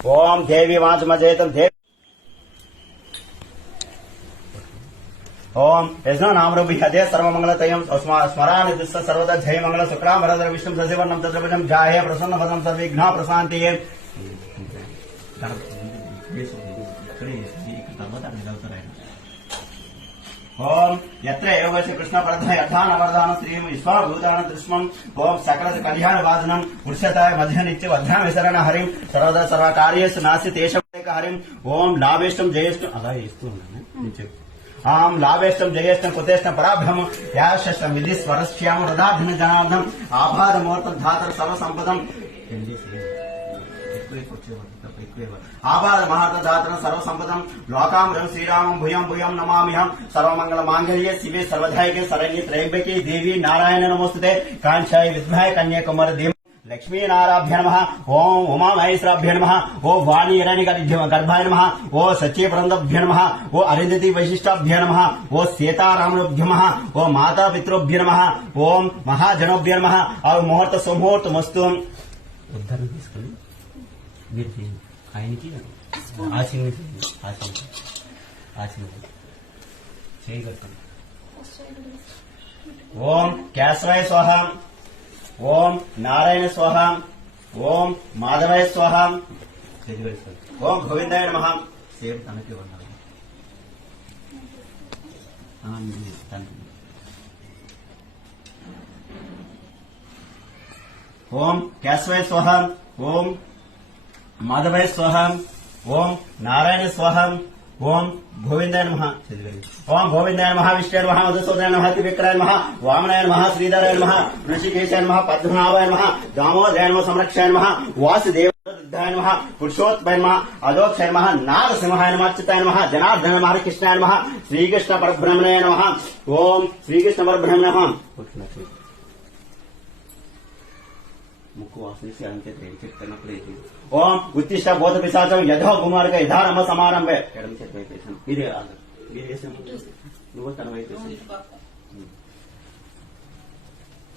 ఓం దేవి వాచమజేతం దేవి ओम यज्ञ नामरूपिहते सर्वमंगलतयं स्मरामि दुष्ट सर्वदा जय मंगल शुक्रां वरदर विष्णुं सजीवनं तद्रवजं जाये प्रसन्नवदनं सर्वविघ्ना प्रशान्तिये ओम यत्र योगस्य कृष्ण परधय अर्थान वरदान श्रीम विश्वभूतान दृश्मं ओम सकल कल्याण वादनं उच्यताय मध्य नित्य वध्याम विसरण हरिं सर्वदा सर्वकार्येषु नास्ति तेषं हरिं ओम लाभेष्टं जयेष्टं अला इस्तु आम लाभेष्टं जयेष्टं कुतेष्टं पराभ्रम याशष्टं विधि स्वरस्याम हृदाभिन जनार्दन आभार मुहूर्त धातर सर्व संपदम आभार मुहूर्त धातर सर्व संपदम लोकामृतं श्रीरामं भूयं भूयं नमाम्यहं सर्वमंगल मांगल्ये शिवे सर्वदायके शरण्ये त्र्यंबके देवी नारायण नमोस्तुते कांक्षाय विद्महे कन्याकुमारी देवी लक्ष्मी नाराभ्य नमः ओम उमा महेश्वराभ्य नमः ओ वाणी हिरण्य गर्भाय नमः ओ सच्चे वृंदभ्य नमः ओ अरिंधति वैशिष्टाभ्य नमः ओ सीतारामभ्य नमः ओ माता पितृभ्य नमः ओम महाजनोभ्य नमः और मुहूर्त सुमुहूर्त मस्तु उद्धरण తీసుకొని వీరికి ఆయనకి ఆశీర్వదించండి చేయగలుగుతాం ఓం కేశవాయ స్వాహ ओम नारायण स्वाहा ओम माधवाय स्वाहा ओम गोविंदाय नमः सेव तनके ओम केशवाय स्वाहा ओम माधवाय स्वाहा ओम नारायण स्वाहा ओम गोविंदाय नमः ओम गोविंदाय नमः विष्णुवे नमः मधुसूदनाय नमः त्रिविक्रमाय नमः वामनाय नमः श्रीधराय नमः ऋषिकेशाय नमः पद्मनाभाय नमः दामोदराय नमः संरक्षाय नमः वासुदेवाय नमः पुरुषोत्तमाय नमः अलोक्षाय नमः नारसिंहाय नमः अच्युताय नमः जनार्दनाय नमः कृष्णाय नमः श्रीकृष्ण परब्रह्मणे नमः ओम श्रीकृष्ण परब्रह्मणे नमः मुखवासने अंके ओम उत्तिष्ठ भूत पिशाचं यथो कुमार्ग यथारंभ समारंभे ఎడమ చేతి వైపు వేసాను మీరే నువ్వు తన వైపు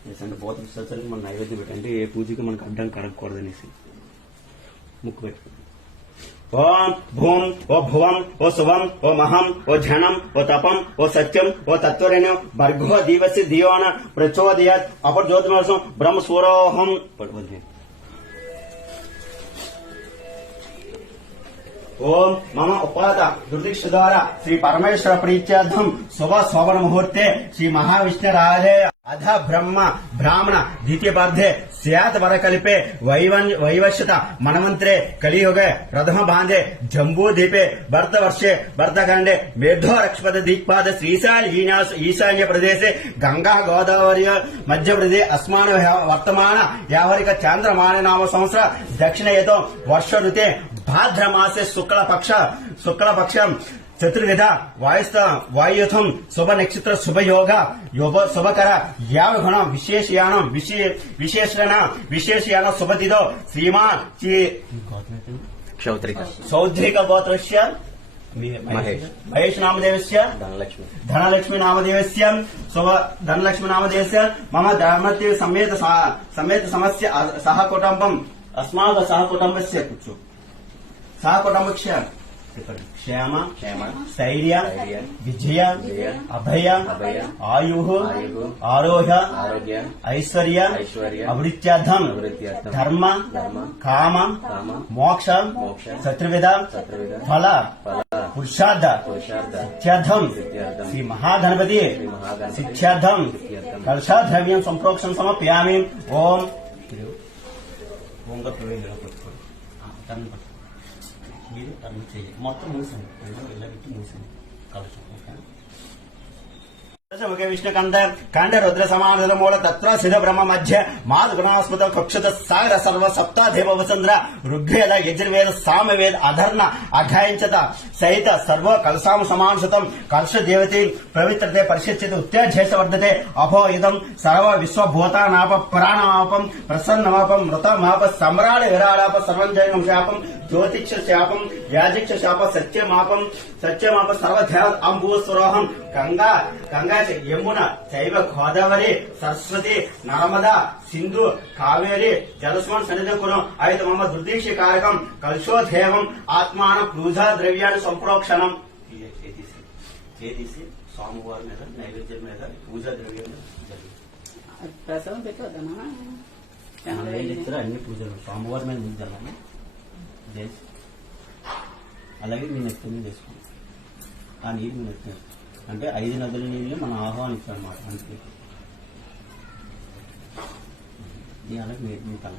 వేసండి భూత పిశాచాలకి మన నైవేద్యం పెట్టండి ఏ పూజకి మనకు అడ్డం కడగకూడదనేసి ముక్కు పెట్టుకోండి ओम भूम ओ भुवम ओ शुभम ओ महम ओ झनम ओ तपम ओ सत्यम ओ तत्वरेण्य भर्गो दिवस दियोन प्रचोदयात अपर ज्योतिर्मसं ब्रह्म स्वरोहम पढ़वदे ओम मम उपाद दुर्दिक्ष द्वारा श्री परमेश्वर प्रीत्यार्थम शुभ स्वर्ण मुहूर्ते श्री महाविष्णुराजे अध ब्रह्म ब्राह्मण द्वितीय पार्थे स्यात वरकल्पे वैवश्यत मनमंत्रे कलियुगे प्रथम बांधे जम्बू द्वीपे भरत वर्षे भरतखंडे मेधो रक्षपद दिक्पाद श्रीशाल ईशान्य प्रदेशे गंगा गोदावरी मध्य प्रदेश अस्मान वर्तमान व्यावहारिक चांद्रमान नाम संवत्सर दक्षिण यतो वर्ष ऋते भाद्र मासे शुक्ल पक्ष चतुर्विध वायुथम शुभ नक्षत्र शुभ योग शुभकर याव गुण विशेषण शुभ तिथो श्रीमान सौद्रिक गोत्रस्य महेश नामदेवस्य धनलक्ष्मी नामदेवस्य शुभ धनलक्ष्मी नामदेवस्य मम दाम्पत्य समेत समस्य सह कुटुंबम अस्माक सह कुटुंबस्य सह कुटुंबस्य क्षेम स्थैर्य विजय अभय आयु आरोग्य ऐश्वर्य अवृत्यार्थम धर्म काम मोक्ष चतुर्विध फल पुरुषार्थ सिद्ध्यर्थम श्री महागणपति शिक्षार्थम कलशाद्रव्यं संप्रोक्षण समर्पयामि ओम మీరు టర్న్ చేయండి మొత్తం మూసండి ఇలా పెట్టి మూసండి కలుషం मुखे विष्णुकंद कांड रुद्र समानद मूल तत्र सिद्ध ब्रह्म मध्य माद गुणास्मृत कक्षुत सागर सर्व सप्तादेव वसंद्र ऋग्वेद यजुर्वेद सामवेद अधर्न अघायंचत सहित सर्व कलसाम समानसतम कलश देवते पवित्रते परिषच्यते उत्याज्यस वर्धते अभो इदं सर्व विश्वभूतानाप प्राणापम प्रसन्नमापम मृतमाप सम्राट विराडाप सर्वंजयं शापम ज्योतिष शापम याजिक्ष शाप सत्यमाप सर्वध्यान अंबुस्वरोहम గంగా గంగా యమున చైవ గోదావరి సరస్వతి నర్మదా సింధు కావేరి జలస్వాన్ సన్నిధం కులం అయితే మమ్మ దుర్దీక్ష కారకం కలుషోధేవం ఆత్మానం పూజా ద్రవ్యాన్ని సంప్రోక్షణం చేసి స్వామివారి మీద నైవేద్యం మీద పూజా ద్రవ్యం ప్రసాదం పెట్టవద్దమ్మా అన్ని పూజలు స్వామివారి మీద ముందు చేసి అలాగే మీ నెత్తి మీద వేసుకోండి ఆ నీరు మీ నెత్తి అంటే 5 నదుల నీళ్ళు మనం ఆహ్వానిస్తాం అన్నమాట అందుకే అలాగే మీ తల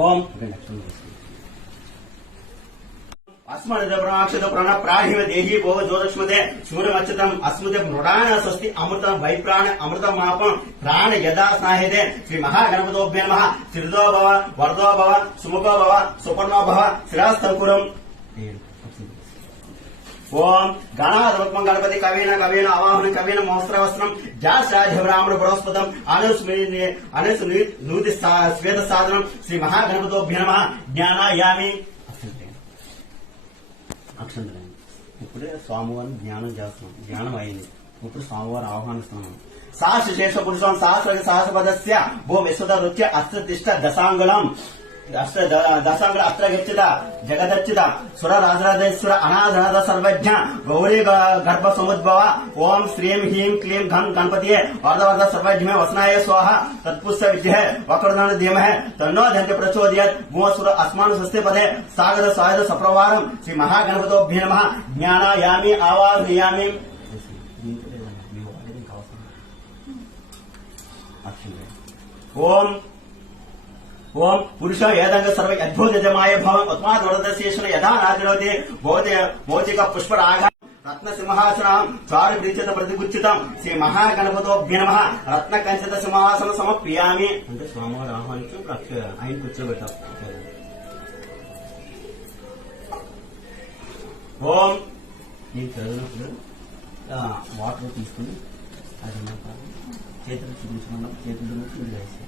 ఓం నెక్స్ట్ अस्मद प्रणाक्षत प्रण प्राणिव देही भो जोरस्मदे सूर्यमच्युतम अस्मदे मृडान स्वस्ति अमृतम वैप्राण अमृतम मापम प्राण यदा स्नाहेदे श्री महागणपतोभ्यो नमः श्रीदो भव वरदो भव सुमुखो भव सुपर्णो भव शिरास्तंकुरम ओम गणाधिपति गणपति कवीन कवीन आवाहन कवीन मोस्त्रवस्त्रम जाश्राध्य बृहस्पतम अनुस्मृति श्वेत साधनम श्री महागणपतोभ्यो नमः ज्ञानायामी అక్షంతరం ఇప్పుడే స్వామివారిని జ్ఞానం చేస్తున్నాం జ్ఞానం అయింది ఇప్పుడు స్వామివారిని ఆహ్వానిస్తున్నాం సహస్ర శేష పురుషం సహస్ర సహస్రపదస్య భూ విశ్వద నృత్య అస్త్రతిష్ట దశాంగులం దశాంగుల అస్త్ర గచ్చిత జగదచ్చిత సుర రాజరాజేశ్వర అనాథనాథ సర్వజ్ఞ గౌరీ గర్భ సముద్భవ ఓం శ్రీం హ్రీం క్లీం ఘం గణపతియే వరదవర్ధ సర్వజ్ఞ వసనాయ స్వాహ తత్పుష్య విద్య వక్రదాన ధీమహ తన్నో దంత ప్రచోదయాత్ భూసుర అస్మాన్ స్వస్తి పదే సాగర సాయుధ సప్రవారం శ్రీ మహాగణపతోభ్యో నమః జ్ఞానాయామి ఆవాహయామి ఓం ओम पुरुष वेदंग सर्व अद्भुत जमाय भवं उत्माद वरदशेषण यदा नादिनोति भौतिक पुष्पराग रत्न सिंहासनं चारु विचित प्रतिगुच्चितं श्री महागणपतोभ्यो नमः रत्न कंचित सिंहासन समर्पयामि అంటే స్వామివారి ఆహ్వానించి ఆయన కూర్చోబెట్టాం ఓం ఈ చదివినప్పుడు వాటర్ తీసుకుని అది చేతులు చూపించుకున్నాం చేతులు వేసి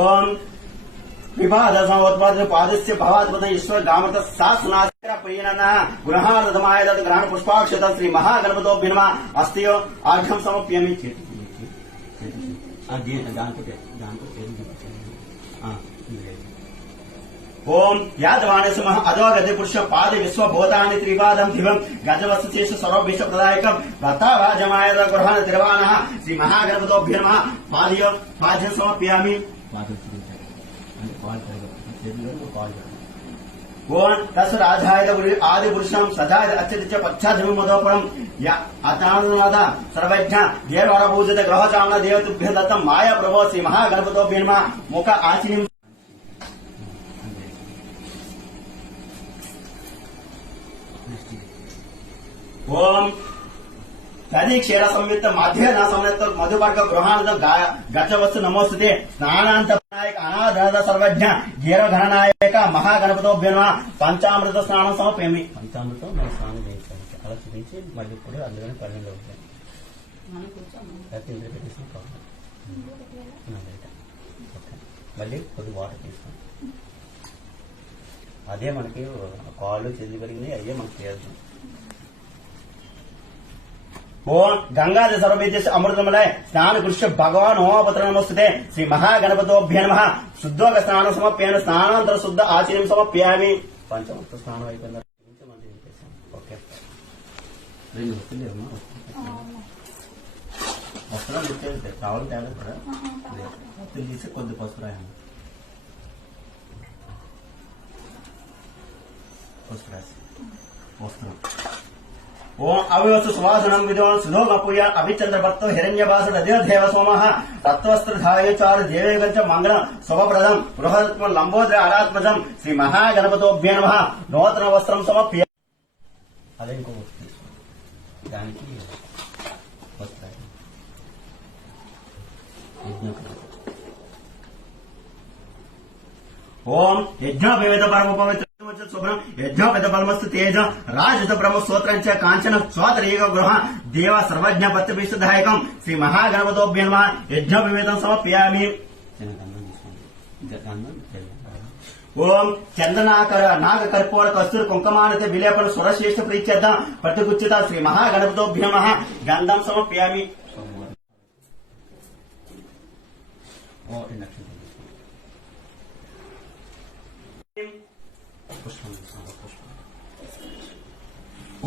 ఓం विभादसमोत्पाद पादस्य भवात्मत ईश्वर गामत सासनास्त्र प्रियनः गृहार्धमाय तत् ग्रहण पुष्पाक्षत श्री महागणपतोभ्यो नमः अस्तियो आर्घ्यं समर्पयामि ओम यादवानस्य मह अधोगति पुरुष पाद विश्व भूतानि त्रिपादं दिवं गजवस्शेष सर्वविश्व प्रदायकं वतावाजमाय गृहाण तिरवाणः श्री महागणपतोभ्यो नमः पादयो पाद्यं समर्पयामि ओम तस् राधाय आदि पुरुषम सदा अच्युत पक्षाधिम मदोपरम अतानुनाद सर्वज्ञ देववर पूजित ग्रह चामन देवतुभ्य दत्तम माया प्रभो श्री महागणपतोभ्यो नमः मुख आचिनिम ओम तदि क्षीर संयुक्त मध्य न संयुक्त मधुपर्क गृहान गजवस्तु नमोस्तुते स्नानांत नायक अनाथ सर्वज्ञ गीर गणनायक महागणपतोभ्यो नमः पंचामृत स्नानं समर्पयामि पंचामृతం మనం స్నానం చేయించాలి అలా చూపించి మళ్ళీ ఇప్పుడు అందులోనే పన్నెండు అవుతాయి మళ్ళీ కొద్ది వాటర్ తీసుకోండి అదే మనకి కాళ్ళు చెల్లి పెరిగినాయి అయ్యే మనకి చేద్దాం ओम गंगा सर्ववेद अमृतमलय स्नान कृष्ण भगवान ओमपत्र नमस्ते श्री महागणपतोभ्यो नमः शुद्धोग स्नान समर्पयामि स्नानांतर शुद्ध आचरण समर्पयामि पंचमृत स्नान అయిపోయింది ఓకే రెండు వస్తున్నాయమ్మా వస్త్రం గుర్తే కావాలి తేడా కూడా తీసి కొద్ది పసుపు రాయండి పసుపు రాసి వస్త్రం ओम अव्यवस्थ सुवासनम विद्वान सुधोमपुया अभिचंद्र भक्तो हिरण्यवास देव सोमः तत्वस्त्रधाय चार देवेगंच मंगल शुभप्रदम बृहत्म लंबोदर आरात्मजम श्री महागणपतोभ्यो नमः नूतन वस्त्रम समर्पय అదే ఇంకో దానికి వస్తాయి ఓం యజ్ఞోపవేద పరమ పవిత్ర शुभ्रम यज्ञोपद बलमस्तु तेज राजत ब्रह्म स्तोत्रं च कांचन स्वातरेग गृह देव सर्वज्ञ पत्यभिषदायकं श्री महागणपतोभ्यो नमः यज्ञोपवेदं समर्पयामि ఓం చందనాకర నాగ కర్పూర కస్తూరి కుంకుమానత విలేపన సురశ్రేష్ఠ ప్రీత్యర్థం ప్రతిగుచ్చిత శ్రీ మహాగణపతోభ్యో నమః గంధం సమర్పయామి.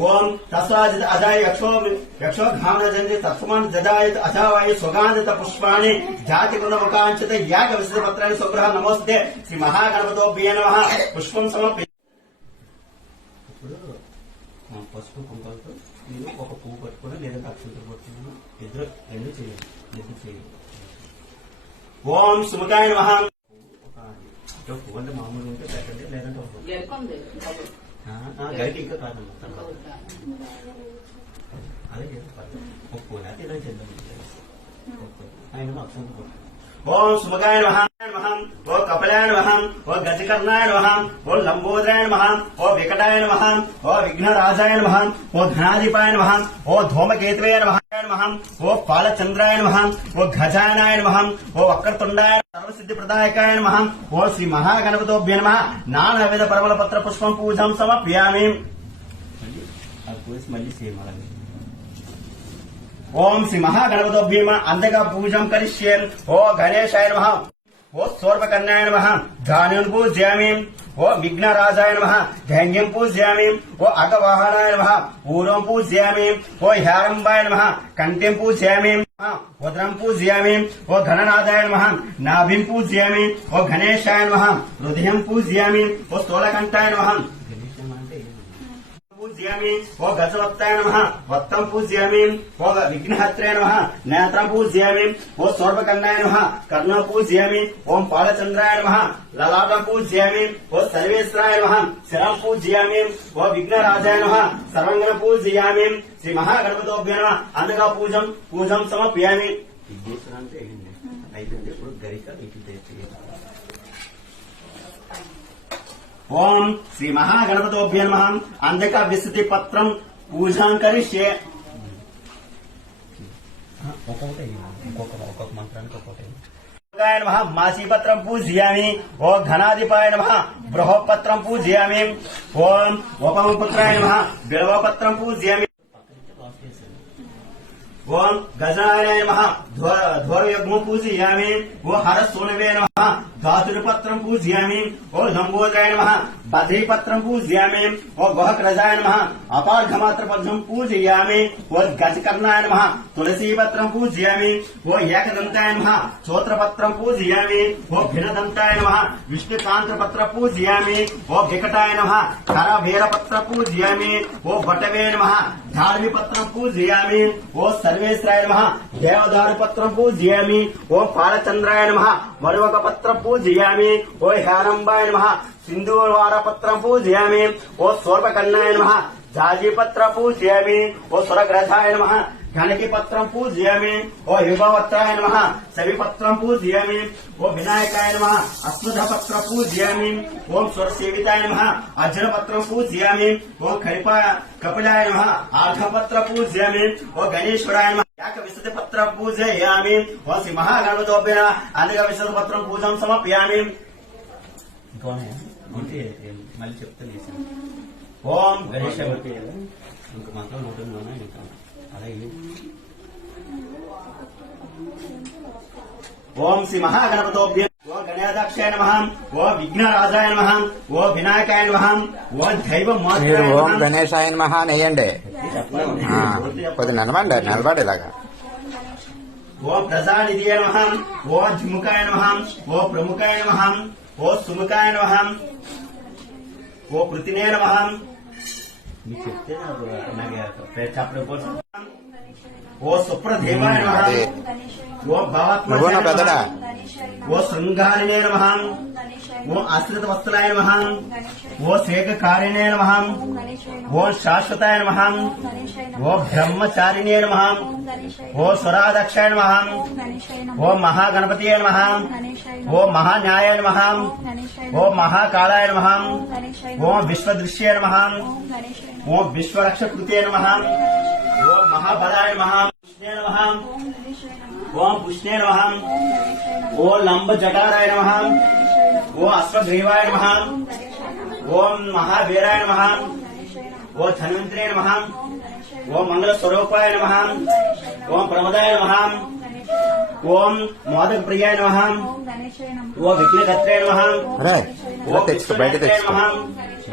ఓం తస్వాజిత అజాయ యక్షో ఘామనజంతి తత్సమాన్ జజాయత అజావాయ సుగాంధిత పుష్పాణి జాతి గుణముఖాంచిత యాగ విశిష్ట పత్రాన్ని సుగ్రహ నమోస్తే శ్రీ మహాగణపతోభ్యో నమః పుష్పం సమర్పి. ఇప్పుడు పసుపు కుంకాలతో నేను ఒక పువ్వు పట్టుకుని లేదంటే అక్షంతలు పట్టుకున్నాను. ఇద్దరు రెండు చేయాలి. ఓం సుముఖాయ నమః. ఒక పువ్వు అంటే మామూలు ఉంటే పెట్టండి, లేదంటే ఒక గరికి ఇంకా కాదమ్మా తర్వాత అదే ఒప్పు లేకపోతే ఇలా చేద్దాం. ఆయన అక్షంతలు పట్టుకున్నాను. ఓం సుముఖాయ నమః. ఓ కపిలాయ నమః. ఓ గజకర్ణాయ నమః. ఓ లంబోదరాయ నమః. ఓ వికటాయ నమః. ఓ విఘ్నరాజాయ నమః. ఓ ఘనాధిపాయ నమః. ఓ ధూమకేతువే నమః. ఓ పాలచంద్రాయ నమః. ఓ గజానాయ నమః. ఓ వక్రతుండాయ సర్వసిద్ధి ప్రదాయకాయ నమః. ఓ శ్రీ మహాగణపతోభ్యో నమః. నానావిధ పరిమళ పత్ర పుష్పం పూజం సమర్పయామి. మళ్ళీ సేమ్ అలాగే. ఓం శ్రీ మహాగణపతోభ్యో నమః. అంతగా పూజం కరిష్యే. ఓ గణేశాయ నమః. ఓ సోర్పకన్యాయ నమః. ధాన్యం పూజయామి. ఓ విఘ్నరాజాయ నమః. ధైన్యం పూజయామి. ఓ అగవాహనాయ నమః. ఊరం పూజయామి. ఓ హ్యారంబాయ నమః. కంఠ్యం పూజయామి. ఉదరం పూజయామి. ఓ ఘననాథాయ నమః. నాభిం పూజయామి. ఓ గణేశాయ నమః. హృదయం పూజయామి. ఓ స్థూలకంఠాయ నమః. పూజయామి. ఓ గజవత్తాయ నమః. వత్తం పూజయామి. ఓ విఘ్నహత్రాయ నమః. నేత్రం పూజయామి. ఓ సోర్పకన్యాయ నమః. కర్ణ పూజయామి. ఓం పాలచంద్రాయ నమః. లలాటం పూజయామి. ఓ సర్వేశ్వరాయ నమః. శిరం పూజయామి. ఓ విఘ్నరాజాయ నమః. సర్వంగన పూజయామి. శ్రీ మహాగణపతోభ్యో నమః. అందుగా పూజం సమర్పయామి. అయిపోయింది. ఇప్పుడు గరిక ఓం శ్రీ మహాగణపతోభ్యో నమః. అందుక విశుద్ధి పత్రం పూజాం కరిష్యే. ఒక్కొక్క మంత్రానికి ఒక్కొక్కటి. నమః. మాసీపత్రం పూజయామి. ఓ ఘనాధిపాయ నమః. బృహపత్రం పూజయామి. ఓం ఉపమపుత్రాయ నమః. బిల్వపత్రం పూజయామి. ఓం గజానాయ నమః. ధ్వరయజ్ఞం పూజయామి. ఓ హరసోనవే నమః. ధాతుపత్రం పూజయామి. ఓ లంబోదరాయ నమః. బద్రీపత్రం పూజయామి. ఓ గుహక్రజాయ నమః. అపార్ఘమాత్ర పద్మం పూజయామి. ఓ గజకర్ణాయ నమః. తులసీపత్రం పూజయామి. ఓ ఏకదంతాయ నమః. స్తోత్రపత్రం పూజయామి. ఓ భిన్నదంతాయ నమః. విష్ణుకాంతపత్ర పూజయామి. ఓ వికటాయ నమః. కరవీరపత్ర పూజయామి. ఓ భటవే నమః. ధార్మిపత్రం పూజయామి. ఓ సర్వేశ్వరాయ నమః. దేవదారుపత్రం పూజయామి. ఓ పాలచంద్రాయ నమః. మరొక పత్రం పూజయామి. ఓ హ్యారంబాయ నమః. సింధూవారపత్రం పూజయామి. ఓ సోర్పకన్యాయ నమః. జాజీపత్ర పూజయామి. ఓ సురగ్రథాయ నమః. గణకిపత్రం పూజయామి. ఓ యుగవత్రాయ నమః. సవిపత్రం పూజయామి. ఓ వినాయకాయ నమః. అశ్వధపత్ర పూజయామి. ఓం సురసేవితాయ నమః. అర్జునపత్రం పూజయామి. ఓ కపిలాయ నమః. ఆర్ఘపత్ర పూజయామి. ఓ గణేశ్వరాయ నమః. యాక విశుద్ధి పత్ర పూజయామి. ఓ శ్రీ మహాగణపతోభ్యో నమః. అందుగా విశుద్ధ పత్రం పూజం సమర్పయామి. మళ్ళీ చెప్తాను. ఓం గణేశ ఇంక మాత్రం నోటంలో ఇంకా అలాగే. ఓం శ్రీ మహాగణపతోభ్యో. ఓ గణేశాయ నమః. ఓ విఘ్నరాజాయ నమః. ఓ వినాయకాయ నమః. ఓ దైవ ఓం గణేశాయ నమః నెయ్యండి. కొద్ది నిలబడేలాగా. ఓ ప్రజానిధియ నమః. ఓ జిముఖాయ నమః. ఓ ప్రముఖాయ నమః. ఓ సుముఖాయ నమః. ఓ కృతినే నమః. మీకు చెప్తే చెప్పడం కోసం. ఓ సుప్రదేవాయ నమః. ఓ భవాత్మజాయ నమః. ఓ శృంగారిణే నమః. ఓ ఆశ్రిత వత్సలాయ నమః. ఓ శేఖకారిణే నమః. ఓ శాశ్వతాయ నమః. ఓ బ్రహ్మచారిణే నమః. ఓ సురాదక్షాయ నమః. ఓ మహాగణపతియే నమః. ఓ మహాన్యాయ నమః. ఓ మహాకాళాయ నమః. ఓ విశ్వదృశ్యే నమః. ఓ విశ్వరక్షకృతే నమః. ఓ మహాబలాయ నమః. పుష్ణే నమః. ఓం పుష్ణే నమః. ఓ లంబ జటారాయ నమః. ఓ అశ్వగ్రీవాయ నమః. ఓం మహావీరాయ నమః. ఓ ధన్వంతరే నమః. ఓం మంగళ స్వరూపాయ నమః. ఓం ప్రమదాయ నమః. ఓం మోదక ప్రియాయ నమః. ఓ విఘ్నకర్త్రే నమః. అరే ఓం తెచ్చుకో, బయట విష్ణుకర్త్రే తెచ్చుకో, నమః.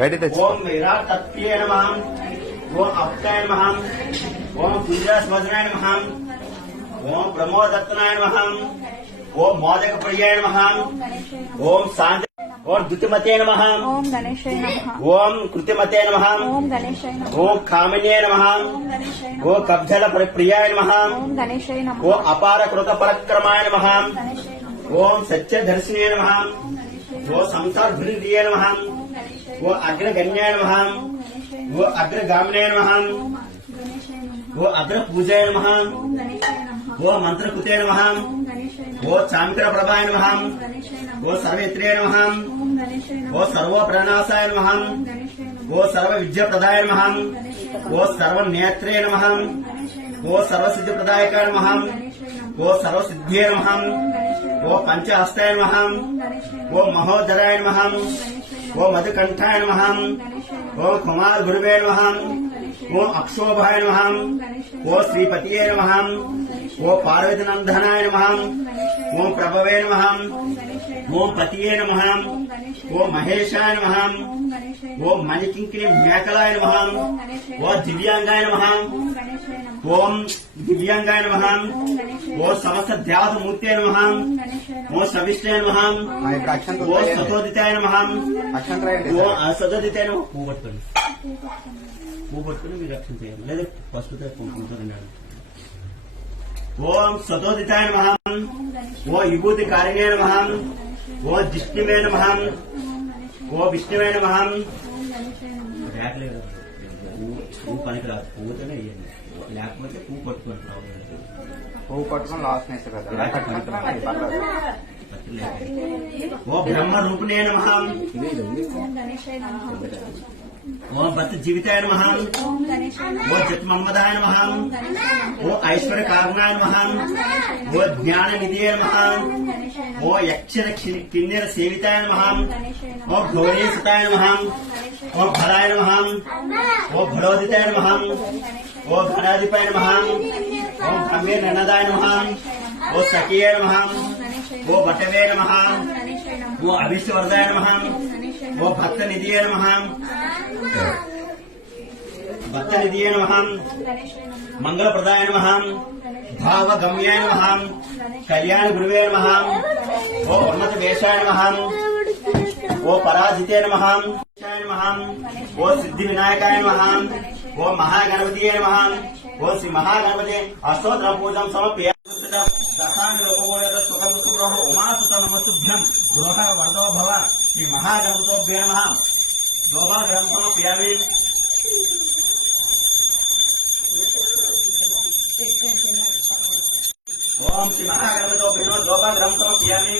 బయట తెచ్చుకో. ఓం విరాట్ తత్వే నమః. ఓం అప్తాయ నమః. ఓం కుంజాస్వజనాయ నమః. ఓం ప్రమోదత్తనాయ నమః. ఓం మోదక ప్రియాయ నమః. ఓం శాంతి. ఓం దుతిమతే నమః. ఓం గణేశాయ నమః. ఓం కృతిమతే నమః. ఓం గణేశాయ నమః. ఓం కామిన్యే నమః. ఓం గణేశాయ ఓ నమః. కబ్జల ప్రియాయ నమః. ఓం గణేశాయ నమః. ఓ అపార కృత పరక్రమాయ నమః. గణేశాయ నమః. ఓం సత్యదర్శినే నమః. ఓం గణేశాయ ఓ సంసార భిన్నిధియే నమః. ఓం గణేశాయ ఓ అగ్రగణ్యాయ నమః. ఓం గణేశాయ ఓ అగ్రగామినే నమః. ఓం గణేశాయ నమః. ఓ అగ్ర పూజాయ నమః. ఓం గణేశాయ నమః. ఓ మంత్రకృతే నమః. ఓం గణేశాయ నమః. ఓ చామిత్ర ప్రభాయ నమః. ఓం గణేశాయ నమః. ఓ సర్వేత్రే నమః. ఓం గణేశాయ ఓ నమః. సర్వ ప్రణాశాయ నమః. ఓం గణేశాయ నమః. ఓ సర్వ విద్యాప్రదాయ నమః. ఓం గణేశాయ నమః. ఓ సర్వ నేత్రే నమః. ఓం గణేశాయ నమః. ఓ సర్వ సిద్ధి ప్రదాయకాయ నమః. ఓం గణేశాయ నమః. ఓ సర్వ సిద్ధియే నమః. ఓం గణేశాయ నమః. ఓ పంచహస్తాయ నమః. ఓం గణేశాయ నమః. ఓ మహోదరాయ నమః. ఓం గణేశాయ నమః. ఓ మధుకంఠాయ నమః. ఓం గణేశాయ నమః. ఓ కుమార్ గురువే నమః. ఓం గణేశాయ ఓ నమః. అక్షోభాయ నమః. ఓం గణేశాయ ఓ శ్రీపతియే నమః. ఓం గణేశాయ ఓ పార్వతీనందనాయ నమః. ఓం గణేశాయ ఓం ప్రభవే నమః. ఓం గణేశాయ ఓం పతియే నమః. ఓం గణేశాయ ఓ మహేశాయ నమః. ఓం గణేశాయ ఓ మణికింకిని మేకలాయ నమః. ఓం గణేశాయ ఓ దివ్యాంగాయ నమః. ఓం గణేశాయ నమః. ఓం దివ్యాంగాయ నమః. ఓం గణేశాయ ఓ సమస్త దేవతమూర్తే నమః. ఓం గణేశాయ ఓ సవిష్టాయ నమః. ఇప్పుడు అక్షంతలు ఓ రాయండి. సతోదితాయ నమః. అక్షంతలు రాయండి ఓ సార్. అసతోదితాయ నమః. పువ్వు పట్టుకోండి, పువ్వు పట్టుకుని మీరు రక్షణ చేయాలి, లేదా పసుపుతో కుంకుమతో. ఓం సతోదితాయ నమః. ఓం గణేశాయ ఓ విభూతి కారిణే నమః. ఓ జిష్ణువే నమః. ఓం గణేశాయ ఓ విష్ణువే నమః. ఓం గణేశాయ నమః. రేకలేదు, పువ్వు పనికిరాదు, పువ్వుతోనే వేయండి, లేకపోతే పువ్వు పట్టుకోండి. పువ్వు పట్టుకొని లాస్ట్ నేస్తే కదా పర్లేదు. ఓ బ్రహ్మ రూపిణే నమః. ఓం గణేశాయ నమః. ఓ భక్త జీవితాయ నమః. ఓం గణేశాయ నమః. ఓ జన్మమ్మదాయ నమః. ఓం గణేశాయ నమః. ఓ ఐశ్వర్య కారణాయ నమః. ఓ జ్ఞాన నిధియే నమః. ఓం గణేశాయ నమః. ఓ యక్షర కిన్నెర సేవితాయ నమః. ఓం గణేశాయ నమః. ఓ ఘోరీ సుతాయ నమః. ఓం గణేశాయ ఓ భరాయ నమః. ఓ భడోదితాయ నమః. ఓ ఘనాధిపాయ నమః. ఓం గంభీర నన్నదాయ నమః. ఓ సఖియే నమః. ఓ భటవే నమః. గణేశాయ నమః. ఓ అభిష్టవర్ధాయ నమః. గణేశాయ ఓ భక్త నిధియే నమః. భక్త నిధియే నమః. గణేశాయ నమః. మంగళప్రదాయ నమః. భావగమ్యాయ నమః. కళ్యాణ గురువే నమః. ఓ ఉన్నత వేషాయ నమః. ఓ పరాజితే నమః. ఓ సిద్ధి వినాయకాయ నమః. ఓ మహాగణపతియే నమః. ఓ శ్రీ మహాగణపతి అష్టోత్తర పూజం సమర్పయ. ఉమాసుత నమస్తుభ్యం గృహ వరదో భవ శ్రీ మహాగణపతోభ్యో నమః. శోభాగ్రహం సమర్పయామి. ఓం శ్రీ మహాగణపతోభ్యో శోభాగ్రహం సమర్పయామి.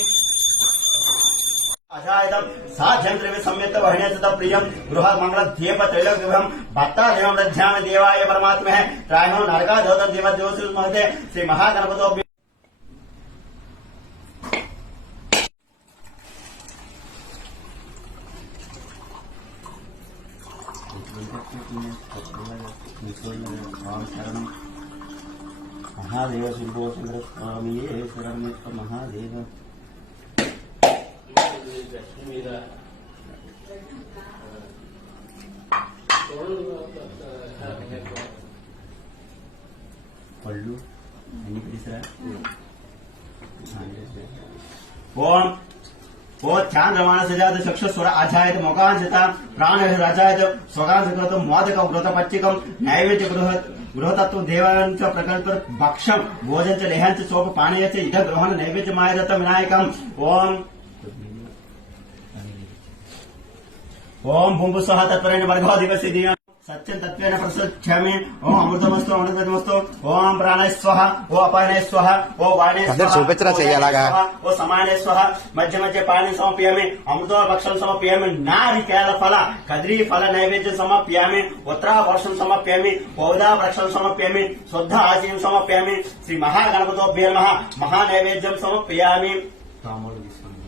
అజాయతం సాధ్యంత్రవి సంయుక్త వహిణ్యత ప్రియం గృహ మంగళ దీప త్రైలోక్యం భక్తా దేవం రధ్యామి దేవాయ పరమాత్మే త్రాయో నరకా దోతం దేవ దివసు మహతే శ్రీ మహాగణపతోభ్యో. మహాదేవ శిల్పోచంద్ర స్వామియే శరణ్యత్వ మహాదేవ. పళ్ళు అన్ని పిలిసిరా. ఓం ఓ చాంద్రమానసజాత చక్షుస్వర ఆచాయత ముఖాంశత ప్రాణ రచాయత స్వగాంశకృతం మోదక వృతపచ్చికం నైవేద్య గృహతత్వం దేవాంచ ప్రకల్ప భక్షం భోజంచ లేహంచ చోప పానీయచ ఇద గృహణ నైవేద్యమాయదత్త వినాయకం. ఓం ఓం భూంభు స్వహ తత్పరేణ వర్గో దివసి సత్యం తత్వేన ప్రసచ్యామి. ఓం అమృతమస్తు అమృతమస్తు. ఓం ప్రాణాయ స్వహ. ఓ అపాయనాయ స్వహ. ఓ వాణే అందరూ చూపించరా చెయ్యాలాగా. ఓ సమానే స్వహ. మధ్య మధ్య పాని సమర్పయామి. అమృతో భక్షం సమర్పయామి. నారికేళ ఫల కద్రీ ఫల నైవేద్యం సమర్పయామి. ఉత్తరా వర్షం సమర్పయామి. పౌదా వృక్షం సమర్పయామి. శుద్ధ ఆశయం సమర్పయామి. శ్రీ మహాగణపతోభ్యో నమః. మహానైవేద్యం సమర్పయామి. తాంబూలం తీసుకోండి.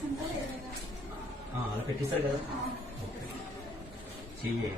పెట్టేసి ఉంటారు అలా పెట్టిస్తారు కదా ఓకే చెయ్యి